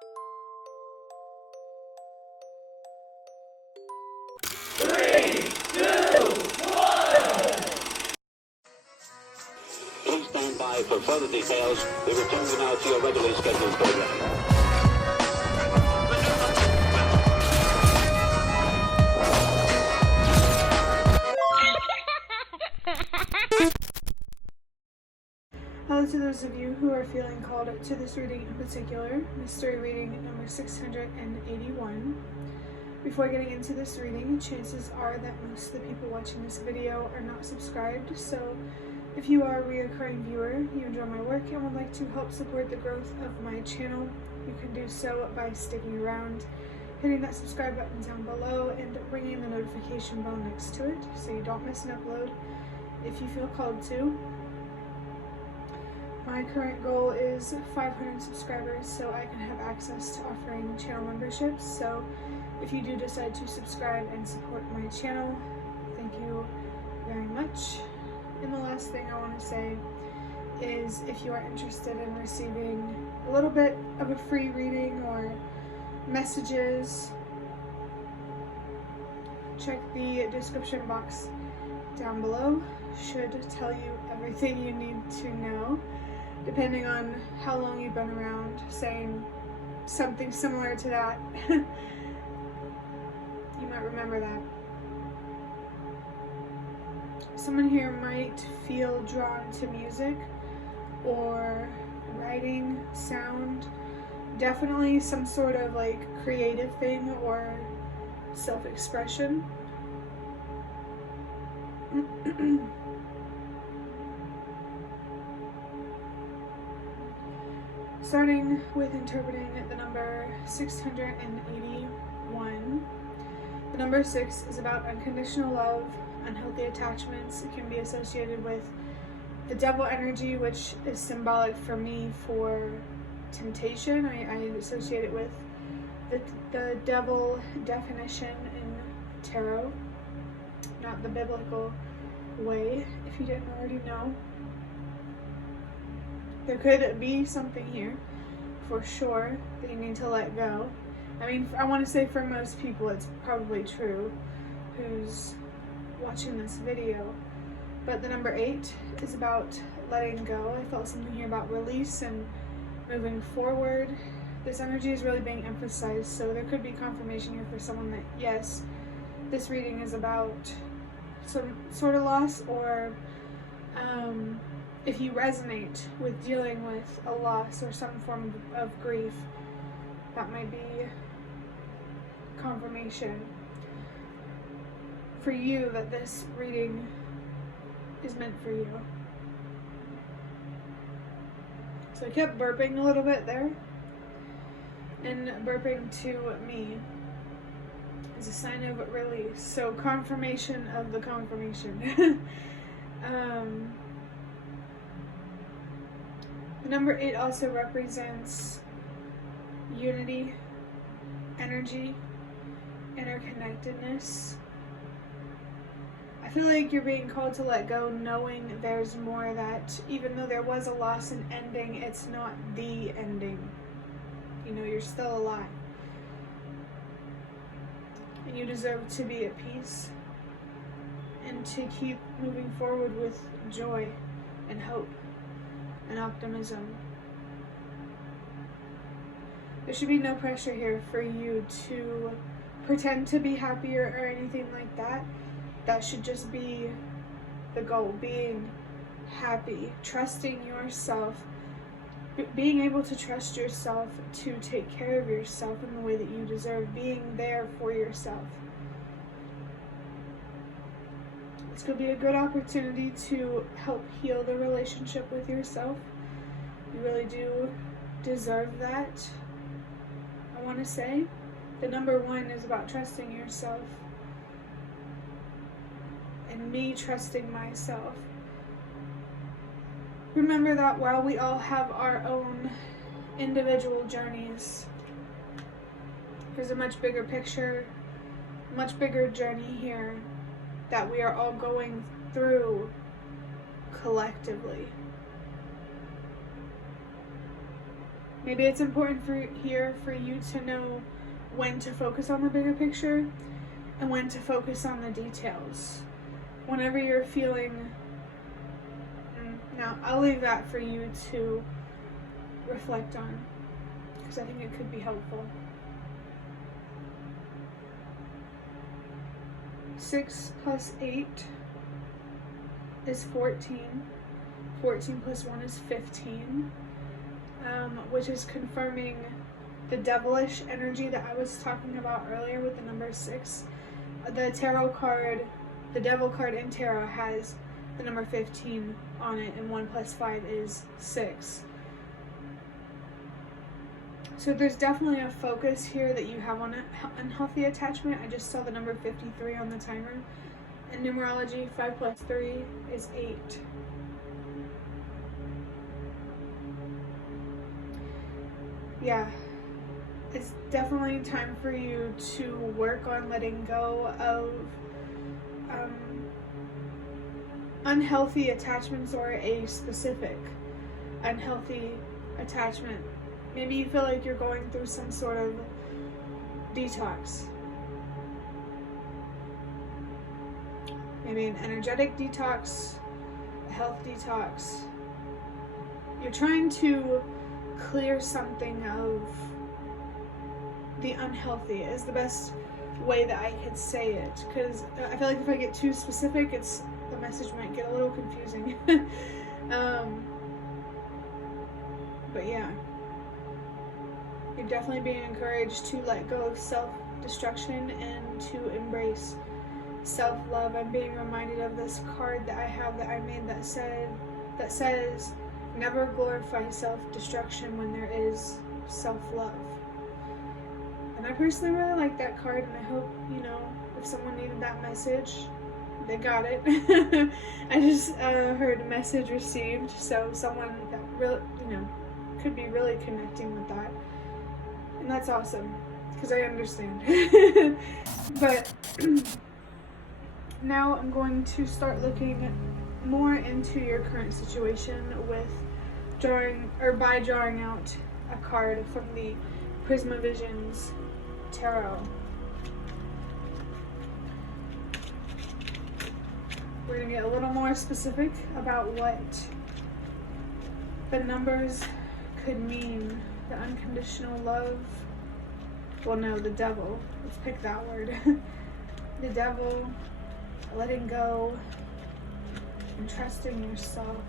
Please stand by for further details. We return you now to your regularly scheduled program. Hello to those of you who are feeling called to this reading in particular, mystery reading number 681. Before getting into this reading, chances are that most of the people watching this video are not subscribed, so if you are a reoccurring viewer, you enjoy my work, and would like to help support the growth of my channel, you can do so by sticking around, hitting that subscribe button down below, and ringing the notification bell next to it so you don't miss an upload if you feel called to. My current goal is 500 subscribers so I can have access to offering channel memberships, so if you do decide to subscribe and support my channel, thank you very much. And the last thing I want to say is if you are interested in receiving a little bit of a free reading or messages, check the description box down below. Should tell you everything you need to know, depending on how long you've been around, saying something similar to that. You might remember that. Someone here might feel drawn to music or writing, sound, definitely some sort of like creative thing or self-expression. Starting with interpreting the number 681. The number 6 is about unconditional love, unhealthy attachments. It can be associated with the devil energy, which is symbolic for me for temptation. I associate it with the devil definition in tarot, not the biblical way, if you didn't already know. There could be something here, for sure, that you need to let go. I mean, I want to say for most people it's probably true who's watching this video. But the number 8 is about letting go. I felt something here about release and moving forward. This energy is really being emphasized, so there could be confirmation here for someone that, yes, this reading is about some sort of loss, or if you resonate with dealing with a loss or some form of grief, that might be confirmation for you that this reading is meant for you. So I kept burping a little bit there, and burping to me is a sign of release, so confirmation of the confirmation. The number 8 also represents unity, energy, interconnectedness. I feel like you're being called to let go, knowing there's more, that even though there was a loss and ending, it's not the ending. You know, you're still alive. And you deserve to be at peace and to keep moving forward with joy and hope and optimism. There should be no pressure here for you to pretend to be happier or anything like that. That should just be the goal, being happy, trusting yourself, being able to trust yourself to take care of yourself in the way that you deserve, being there for yourself. This could be a good opportunity to help heal the relationship with yourself. You really do deserve that. I want to say the number 1 is about trusting yourself, and me trusting myself. Remember that while we all have our own individual journeys, there's a much bigger picture, much bigger journey here that we are all going through collectively. Maybe it's important for you to know when to focus on the bigger picture and when to focus on the details. Whenever you're feeling, now I'll leave that for you to reflect on, because I think it could be helpful. 6 plus 8 is 14. 14 plus 1 is 15, which is confirming the devilish energy that I was talking about earlier with the number 6. The tarot card, the devil card in tarot, has the number 15 on it, and 1 plus 5 is 6. So there's definitely a focus here that you have on unhealthy attachment. I just saw the number 53 on the timer. In numerology, 5 plus 3 is 8. Yeah, it's definitely time for you to work on letting go of unhealthy attachments, or a specific unhealthy attachment. Maybe you feel like you're going through some sort of detox. Maybe an energetic detox, a health detox. You're trying to clear something of the unhealthy is the best way that I could say it, because I feel like if I get too specific, the message might get a little confusing. But yeah, you're definitely being encouraged to let go of self-destruction and to embrace self-love. I'm being reminded of this card that I have that I made that says never glorify self-destruction when there is self-love. And I personally really like that card, and I hope, if someone needed that message, they got it. I just heard a message received, so someone that really, could be really connecting with that. And that's awesome, because I understand. But now I'm going to start looking more into your current situation by drawing out a card from the Prisma Visions Tarot. We're going to get a little more specific about what the numbers could mean. The unconditional love. Well, no, the devil. Let's pick that word. The devil, letting go, and trusting yourself.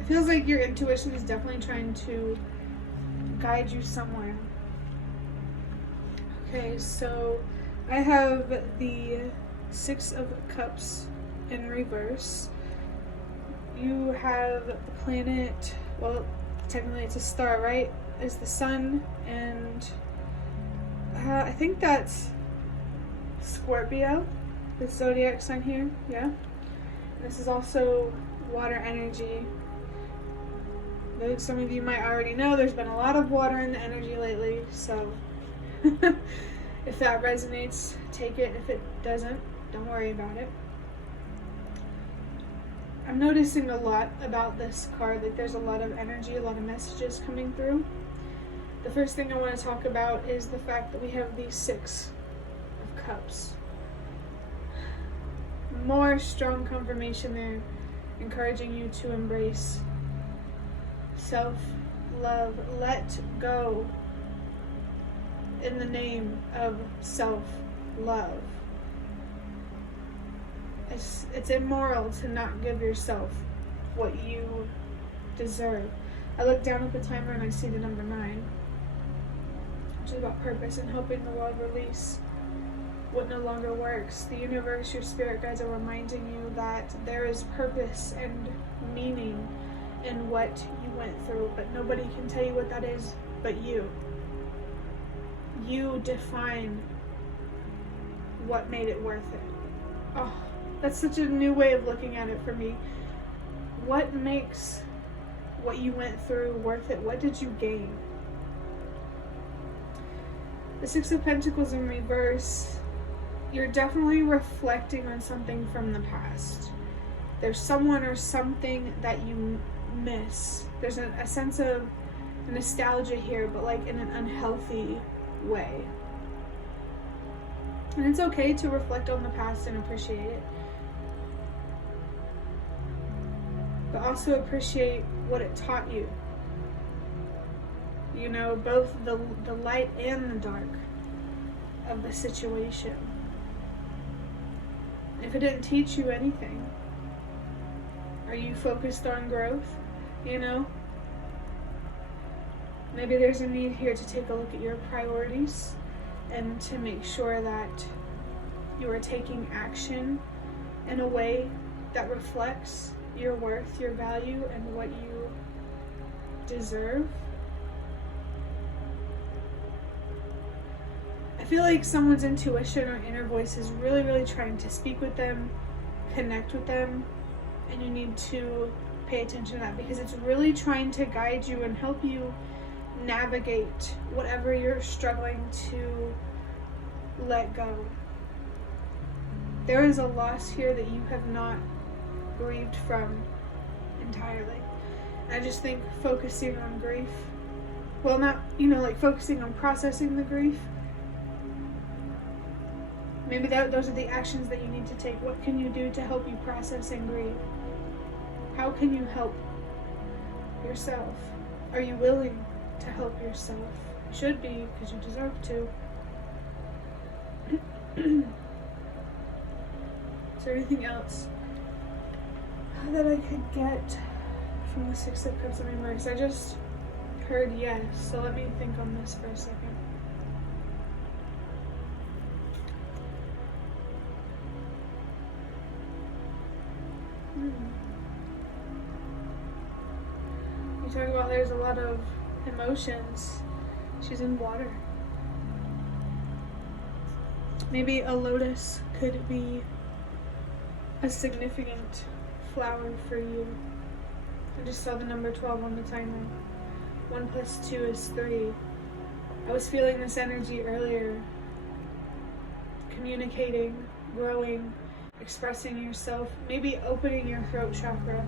It feels like your intuition is definitely trying to guide you somewhere. Okay, so I have the 6 of Cups in reverse. You have the planet, well, technically it's a star, right? Is the sun, and I think that's Scorpio, the zodiac sign here, yeah. This is also water energy. Though some of you might already know, there's been a lot of water in the energy lately, so if that resonates, take it. If it doesn't, don't worry about it. I'm noticing a lot about this card, like there's a lot of energy, a lot of messages coming through. The first thing I want to talk about is the fact that we have the 6 of Cups. More strong confirmation there, encouraging you to embrace self-love. Let go in the name of self-love. It's immoral to not give yourself what you deserve. I look down at the timer and I see the number 9, which is about purpose and helping the world release what no longer works. The universe, your spirit guides are reminding you that there is purpose and meaning in what you went through, but nobody can tell you what that is but you. You define what made it worth it. Oh, that's such a new way of looking at it for me. What makes what you went through worth it? What did you gain? The 6 of Pentacles in reverse, you're definitely reflecting on something from the past. There's someone or something that you miss. There's a sense of nostalgia here, but like in an unhealthy way. And it's okay to reflect on the past and appreciate it, but also appreciate what it taught you. You know, both the light and the dark of the situation. If it didn't teach you anything, are you focused on growth? You know? Maybe there's a need here to take a look at your priorities and to make sure that you are taking action in a way that reflects your worth, your value, and what you deserve. I feel like someone's intuition or inner voice is really, really trying to speak with them, connect with them, and you need to pay attention to that because it's really trying to guide you and help you navigate whatever you're struggling to let go. There is a loss here that you have not grieved from entirely. And I just think focusing on grief, well, not, you know, like focusing on processing the grief, maybe those are the actions that you need to take. What can you do to help you process and grieve? How can you help yourself? Are you willing to help yourself? You should be, because you deserve to. Is there anything else that I could get from the Six of Cups in reverse? I just heard yes, so let me think on this for a second. You talk about there's a lot of emotions. She's in water. Maybe a lotus could be a significant flower for you. I just saw the number 12 on the timer. 1 + 2 is 3. I was feeling this energy earlier. Communicating, growing, expressing yourself, maybe opening your throat chakra,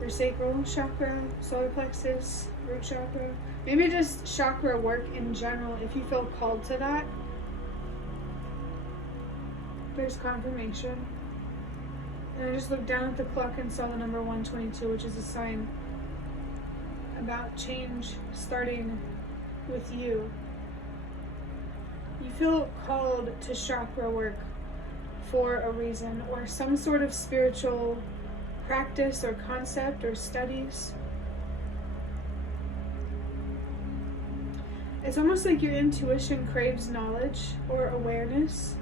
your sacral chakra, solar plexus, root chakra, maybe just chakra work in general if you feel called to that. There's confirmation. And I just looked down at the clock and saw the number 122, which is a sign about change starting with you. You feel called to chakra work for a reason, or some sort of spiritual practice or concept or studies. It's almost like your intuition craves knowledge or awareness.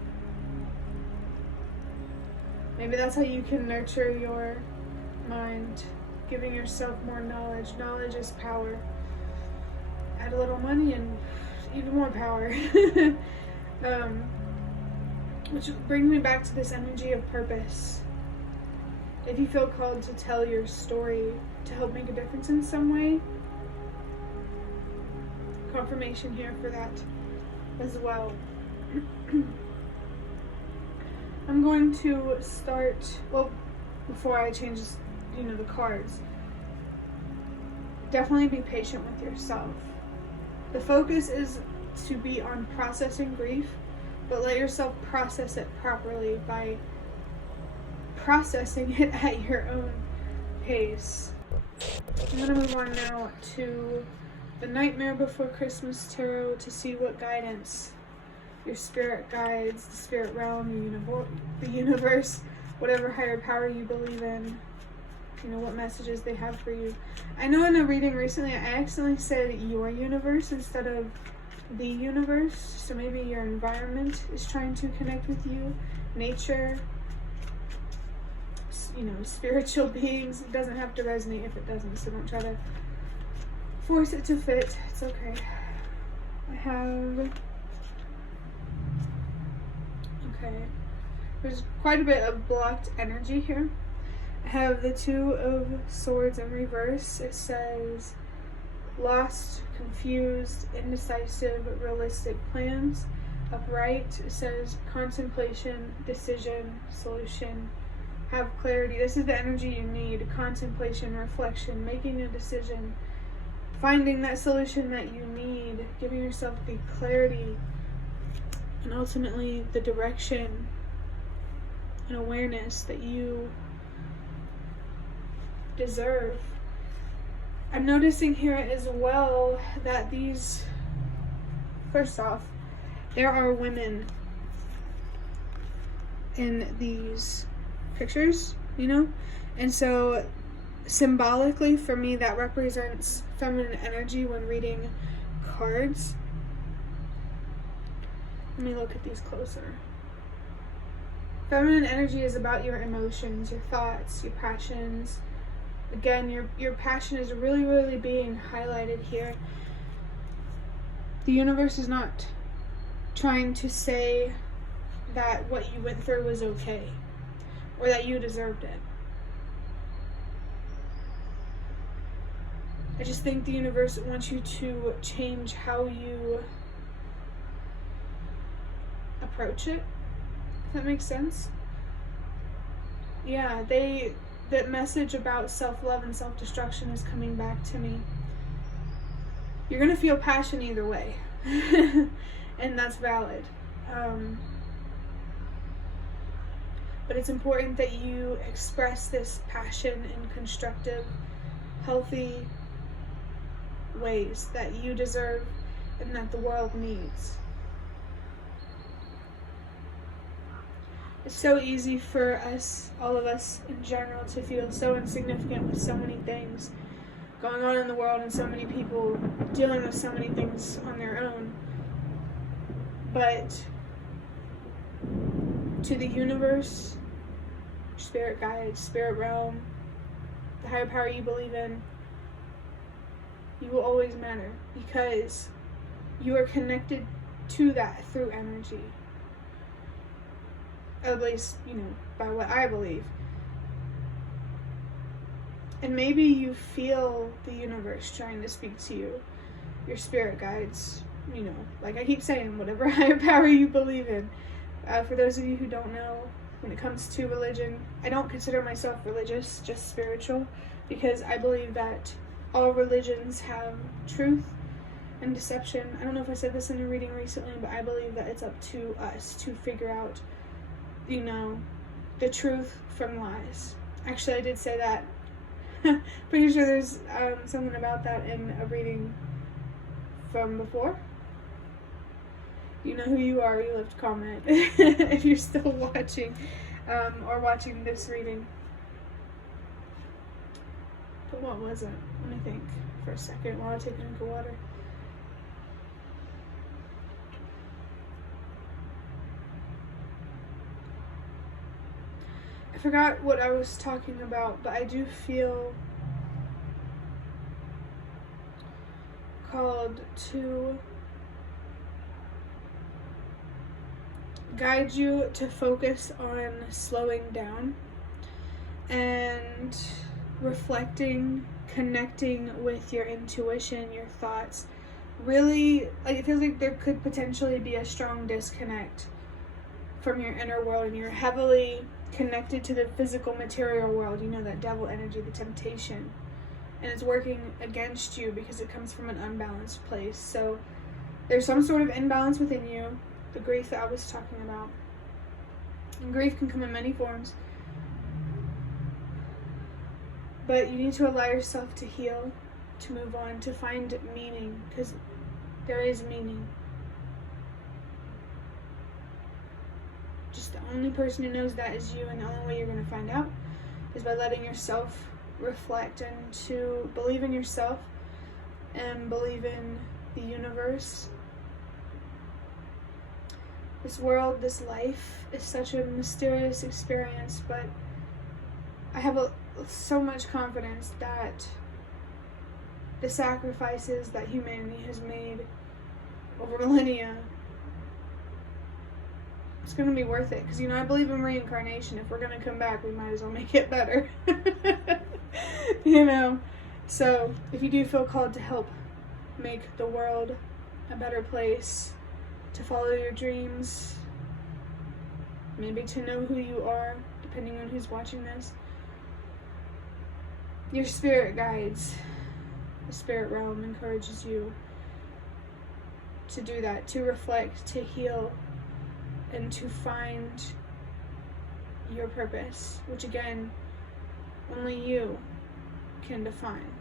Maybe that's how you can nurture your mind, giving yourself more knowledge. Knowledge is power. Add a little money and even more power. Which brings me back to this energy of purpose. If you feel called to tell your story to help make a difference in some way, confirmation here for that as well. I'm going to start, well, before I change, the cards, definitely be patient with yourself. The focus is to be on processing grief, but let yourself process it properly by processing it at your own pace. I'm going to move on now to the Nightmare Before Christmas Tarot to see what guidance your spirit guides, the spirit realm, the universe, whatever higher power you believe in, what messages they have for you. I know in a reading recently I accidentally said your universe instead of the universe, so maybe your environment is trying to connect with you, nature, spiritual beings. It doesn't have to resonate if it doesn't, so don't try to force it to fit. It's okay. There's quite a bit of blocked energy here. I have the Two of Swords in reverse. It says lost, confused, indecisive, realistic plans. Upright, it says contemplation, decision, solution, have clarity. This is the energy you need. Contemplation, reflection, making a decision, finding that solution that you need, giving yourself the clarity, and ultimately the direction and awareness that you deserve. I'm noticing here as well that these, first off, there are women in these pictures, you know? And so symbolically for me, that represents feminine energy when reading cards. Let me look at these closer. Feminine energy is about your emotions, your thoughts, your passions. Again, your passion is really, really being highlighted here. The universe is not trying to say that what you went through was okay, or that you deserved it. I just think the universe wants you to change how you approach it, if that makes sense. Yeah, that message about self-love and self-destruction is coming back to me. You're gonna feel passion either way, and that's valid. But it's important that you express this passion in constructive, healthy ways that you deserve and that the world needs. It's so easy for us, all of us in general, to feel so insignificant with so many things going on in the world and so many people dealing with so many things on their own. But to the universe, spirit guides, spirit realm, the higher power you believe in, you will always matter because you are connected to that through energy. At least, you know, by what I believe. And maybe you feel the universe trying to speak to you, your spirit guides, you know, like I keep saying, whatever higher power you believe in. For those of you who don't know, when it comes to religion, I don't consider myself religious, just spiritual, because I believe that all religions have truth and deception. I don't know if I said this in a reading recently, but I believe that it's up to us to figure out, you know, the truth from lies. Actually, I did say that. Pretty sure there's something about that in a reading from before. You know who you are, you left a comment if you're still watching or watching this reading. But what was it? Let me think for a second while I take a drink of water. I forgot what I was talking about, but I do feel called to guide you to focus on slowing down and reflecting, connecting with your intuition, your thoughts. Really, like, it feels like there could potentially be a strong disconnect from your inner world, and you're heavily connected to the physical material world, you know, that devil energy, the temptation, and it's working against you because it comes from an unbalanced place. So there's some sort of imbalance within you, the grief that I was talking about. And grief can come in many forms, but you need to allow yourself to heal, to move on, to find meaning, because there is meaning. Just the only person who knows that is you, and the only way you're going to find out is by letting yourself reflect and to believe in yourself and believe in the universe. This world, this life is such a mysterious experience, but I have so much confidence that the sacrifices that humanity has made over millennia, it's going to be worth it. Because, you know, I believe in reincarnation. If we're going to come back, we might as well make it better. You know? So, if you do feel called to help make the world a better place, to follow your dreams, maybe to know who you are, depending on who's watching this. Your spirit guides, the spirit realm encourages you to do that, to reflect, to heal, and to find your purpose, which again, only you can define.